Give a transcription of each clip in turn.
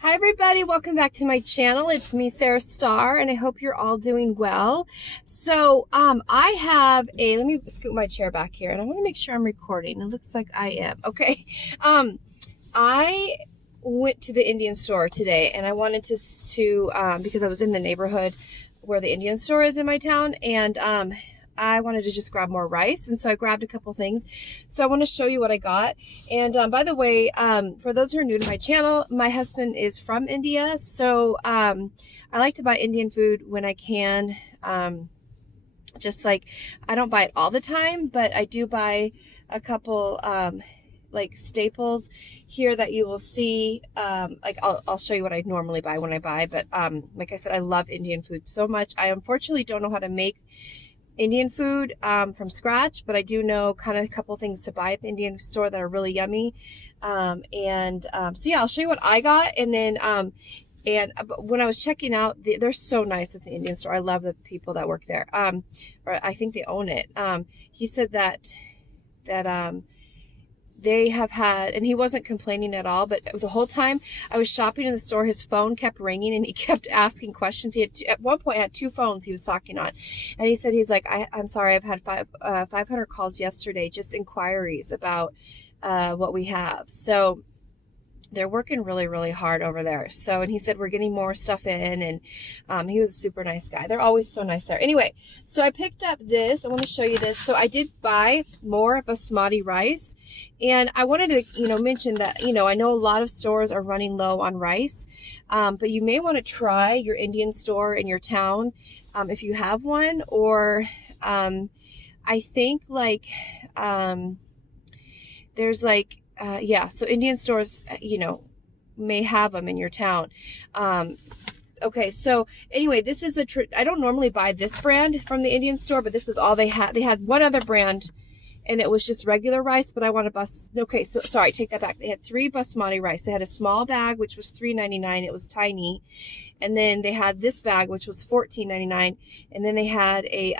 Hi everybody, welcome back to my channel. It's me, MESARASTARR, and I hope you're all doing well. So, I have let me scoot my chair back here, and I want to make sure I'm recording. It looks like I am. Okay. I went to the Indian store today, and I wanted to because I was in the neighborhood where the Indian store is in my town, and I wanted to just grab more rice, and so I grabbed a couple things. So I want to show you what I got. And by the way, for those who are new to my channel, my husband is from India, so I like to buy Indian food when I can. Just like, I don't buy it all the time, but I do buy a couple like staples here that you will see. Like I'll show you what I normally buy when I buy, but like I said, I love Indian food so much. I unfortunately don't know how to make Indian food from scratch, but I do know kind of a couple things to buy at the Indian store that are really yummy. So yeah, I'll show you what I got. And then when I was checking out, they're so nice at the Indian store. I love the people that work there. Or I think they own it. He said that they have had, and he wasn't complaining at all, but the whole time I was shopping in the store, his phone kept ringing and he kept asking questions. He had at one point had two phones he was talking on, and he said, I'm sorry, I've had 500 calls yesterday, just inquiries about what we have. So they're working really, really hard over there. So, and he said, we're getting more stuff in, and he was a super nice guy. They're always so nice there. Anyway, so I picked up this. I want to show you this. So I did buy more basmati rice, and I wanted to, mention that, I know a lot of stores are running low on rice, but you may want to try your Indian store in your town, if you have one, or, I think there's so Indian stores, may have them in your town. Okay, so anyway, this is I don't normally buy this brand from the Indian store, but this is all they had. They had one other brand, and it was just regular rice, but I want okay, so sorry, take that back. They had 3 basmati rice. They had a small bag, which was $3.99. It was tiny. And then they had this bag, which was $14.99. And then they had a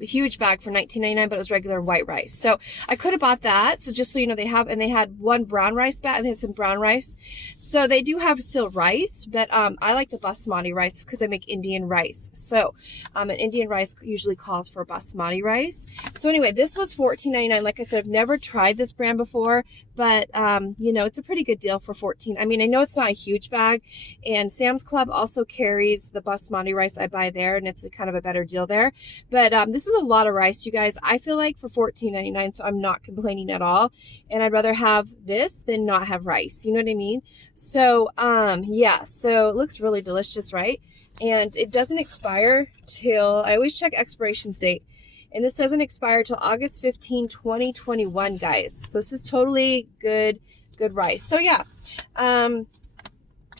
huge bag for $19.99, but it was regular white rice. So I could have bought that. So just so you know, they had one brown rice bag. They had some brown rice. So they do have still rice, but I like the basmati rice because I make Indian rice. So an Indian rice usually calls for basmati rice. So anyway, this was $14.99. Like I said, I've never tried this brand before, but it's a pretty good deal for $14. I mean, I know it's not a huge bag, and Sam's Club also carries the basmati rice I buy there, and it's kind of a better deal there. But this is a lot of rice, you guys. I feel like for $14.99, so I'm not complaining at all. And I'd rather have this than not have rice. You know what I mean? So, yeah, so it looks really delicious, right? And it doesn't expire till, I always check expirations date. And this doesn't expire till August 15, 2021, guys. So this is totally good rice. So yeah, I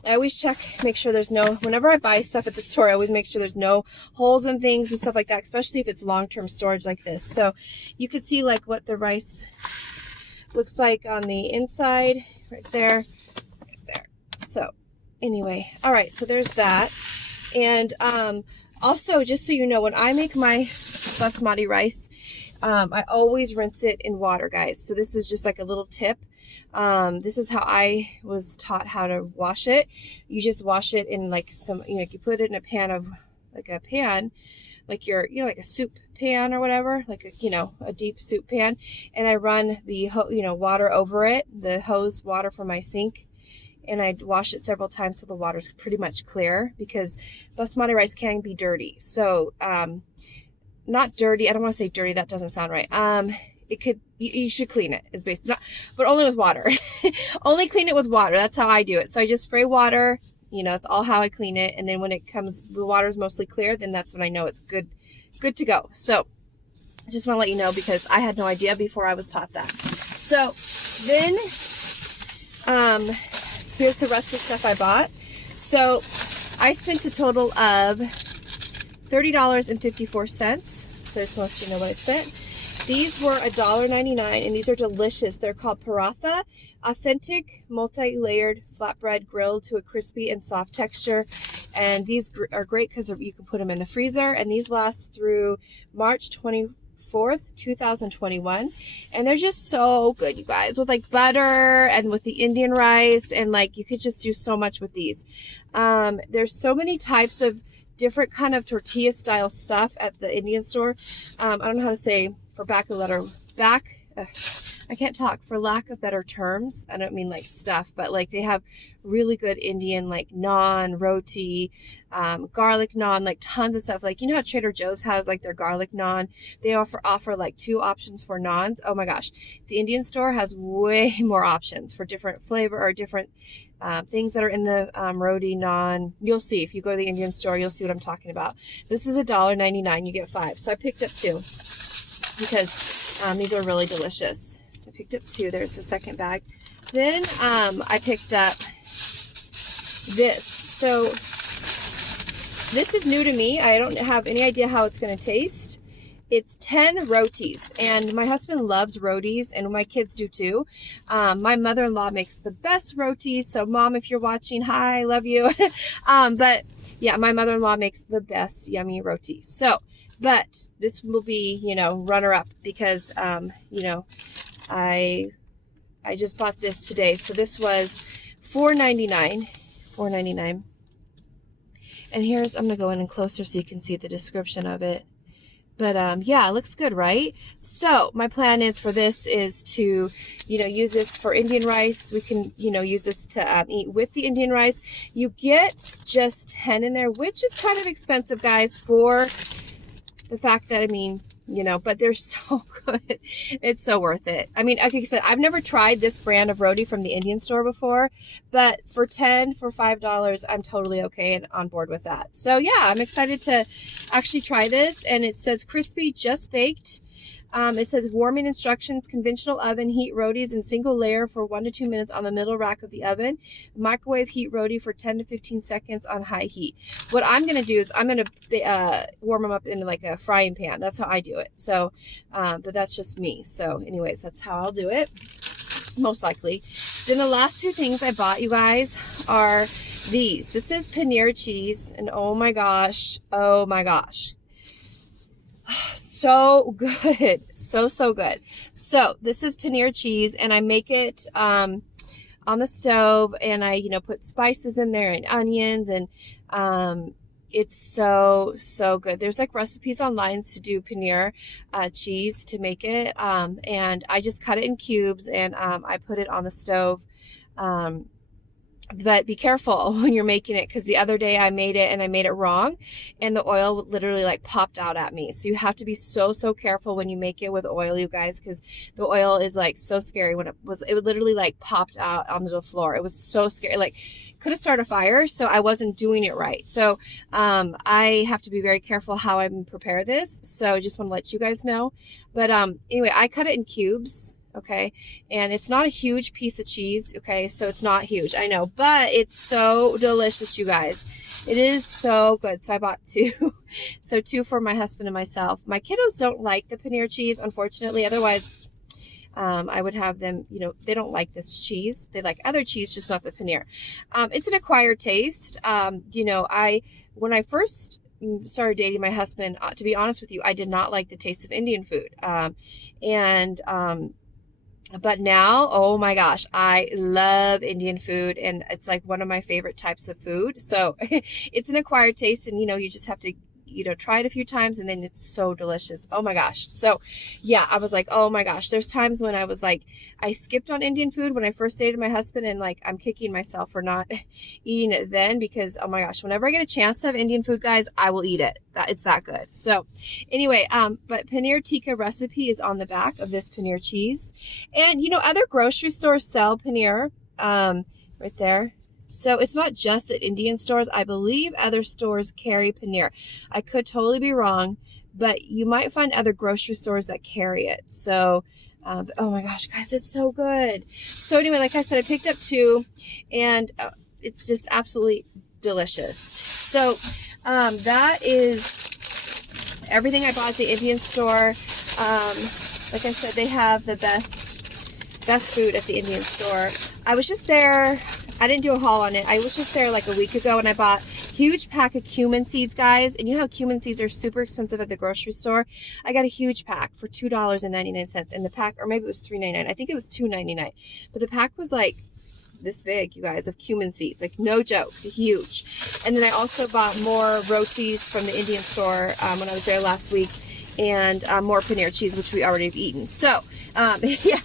always check, make sure there's whenever I buy stuff at the store, I always make sure there's no holes and things and stuff like that, especially if it's long-term storage like this. So you could see like what the rice looks like on the inside right there. So anyway, all right, so there's that. And also, just so you know, when I make my basmati rice, I always rinse it in water, guys. So this is just like a little tip. This is how I was taught how to wash it. You just wash it in like some, you put it in a pan like like a soup pan or whatever, like a deep soup pan. And I run the, water over it, the hose water from my sink. And I wash it several times so the water's pretty much clear, because basmati rice can be dirty. So, not dirty. I don't want to say dirty. That doesn't sound right. You should clean it. It's basically but only with water. Only clean it with water. That's how I do it. So I just spray water. That's all how I clean it. And then when the water's mostly clear, then that's when I know it's good to go. So I just want to let you know, because I had no idea before I was taught that. So then, here's the rest of the stuff I bought. So I spent a total of $30.54. So just want you to know what I spent. These were $1.99, and these are delicious. They're called paratha, authentic multi-layered flatbread grilled to a crispy and soft texture. And these are great because you can put them in the freezer, and these last through March 21st, 4th, 2021. And they're just so good, you guys, with like butter and with the Indian rice. And like, you could just do so much with these. There's so many types of different kind of tortilla style stuff at the Indian store. I don't know how to say for I can't talk, for lack of better terms. I don't mean like stuff, but like they have really good Indian like naan, roti, garlic naan, like tons of stuff. Like, you know how Trader Joe's has like their garlic naan? They offer like 2 options for naans. Oh my gosh. The Indian store has way more options for different flavor or different things that are in the roti naan. You'll see if you go to the Indian store, you'll see what I'm talking about. This is $1.99. You get 5. So I picked up 2 because these are really delicious. So I picked up 2. There's the second bag. Then I picked up this. So this is new to me. I don't have any idea how it's going to taste. It's 10 rotis, and my husband loves rotis, and my kids do too. My mother-in-law makes the best rotis. So Mom, if you're watching, hi, love you. But yeah, my mother-in-law makes the best yummy rotis. So, but this will be, you know, runner up because, you know, I just bought this today. So this was $4.99. And here's, I'm going to go in closer so you can see the description of it. But yeah, it looks good, right? So my plan is for this is to, you know, use this for Indian rice. We can, you know, use this to eat with the Indian rice. You get just 10 in there, which is kind of expensive, guys, for the fact that, I mean, you know, but they're so good. It's so worth it. I mean, like I said, I've never tried this brand of roti from the Indian store before, but for $5, I'm totally okay and on board with that. So yeah, I'm excited to actually try this. And it says crispy, just baked. It says warming instructions, conventional oven, heat rotis in single layer for 1 to 2 minutes on the middle rack of the oven. Microwave heat roti for 10 to 15 seconds on high heat. What I'm going to do is I'm going to warm them up in like a frying pan. That's how I do it. So, but that's just me. So anyways, that's how I'll do it. Most likely. Then the last 2 things I bought, you guys, are these. This is paneer cheese. And oh my gosh. So good. So good. So this is paneer cheese, and I make it on the stove, and I, you know, put spices in there and onions, and it's so good. There's like recipes online to do paneer cheese to make it, and I just cut it in cubes, and I put it on the stove. But be careful when you're making it, because the other day I made it and I made it wrong, and the oil literally like popped out at me. So you have to be so careful when you make it with oil, you guys, because the oil is like so scary. When it literally like popped out onto the floor. It was so scary. Like could have started a fire. So I wasn't doing it right. So I have to be very careful how I prepare this. So I just want to let you guys know. But anyway, I cut it in cubes. Okay. And it's not a huge piece of cheese. Okay. So it's not huge. I know, but it's so delicious, you guys. It is so good. So I bought 2. So 2 for my husband and myself. My kiddos don't like the paneer cheese, unfortunately. Otherwise, I would have them, you know, they don't like this cheese. They like other cheese, just not the paneer. It's an acquired taste. You know, when I first started dating my husband, to be honest with you, I did not like the taste of Indian food. But now, oh my gosh, I love Indian food, and it's like one of my favorite types of food. So it's an acquired taste, and you know, you just have to, you know, try it a few times, and then it's so delicious. Oh my gosh. So yeah, I was like, oh my gosh, there's times when I was like, I skipped on Indian food when I first dated my husband, and like, I'm kicking myself for not eating it then, because oh my gosh, whenever I get a chance to have Indian food, guys, I will eat it. It's that good. So anyway, but paneer tikka recipe is on the back of this paneer cheese. And you know, other grocery stores sell paneer, right there. So it's not just at Indian stores. I believe other stores carry paneer. I could totally be wrong, but you might find other grocery stores that carry it. So, oh my gosh, guys, it's so good. So anyway, like I said, I picked up 2, and it's just absolutely delicious. So that is everything I bought at the Indian store. Like I said, they have the best food at the Indian store. I was just there. I didn't do a haul on it. I was just there like a week ago, and I bought huge pack of cumin seeds, guys. And you know how cumin seeds are super expensive at the grocery store? I got a huge pack for $2.99. And the pack, or maybe it was $3.99. I think it was $2.99. But the pack was like this big, you guys, of cumin seeds. Like, no joke, huge. And then I also bought more rotis from the Indian store when I was there last week. And more paneer cheese, which we already have eaten. So, yeah.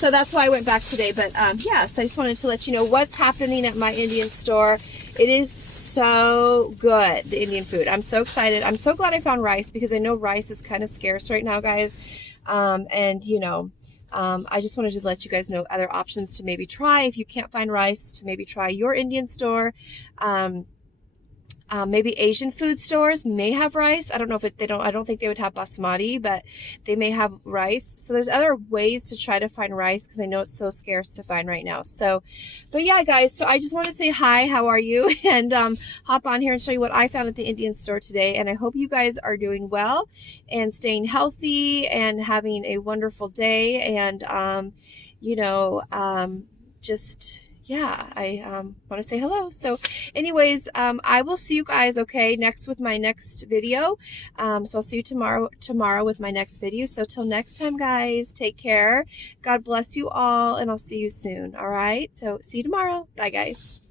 So that's why I went back today. But, yeah, so I just wanted to let you know what's happening at my Indian store. It is so good, the Indian food. I'm so excited. I'm so glad I found rice because I know rice is kind of scarce right now, guys. And, you know, I just wanted to let you guys know other options to maybe try. If you can't find rice, to maybe try your Indian store. Maybe Asian food stores may have rice. I don't know if I don't think they would have basmati, but they may have rice. So there's other ways to try to find rice because I know it's so scarce to find right now. So, but yeah, guys, so I just want to say hi, how are you? And hop on here and show you what I found at the Indian store today. And I hope you guys are doing well and staying healthy and having a wonderful day. And, you know, just... yeah, I want to say hello. So anyways, I will see you guys, okay, with my next video. So I'll see you tomorrow with my next video. So till next time, guys, take care. God bless you all, and I'll see you soon, all right? So see you tomorrow. Bye, guys.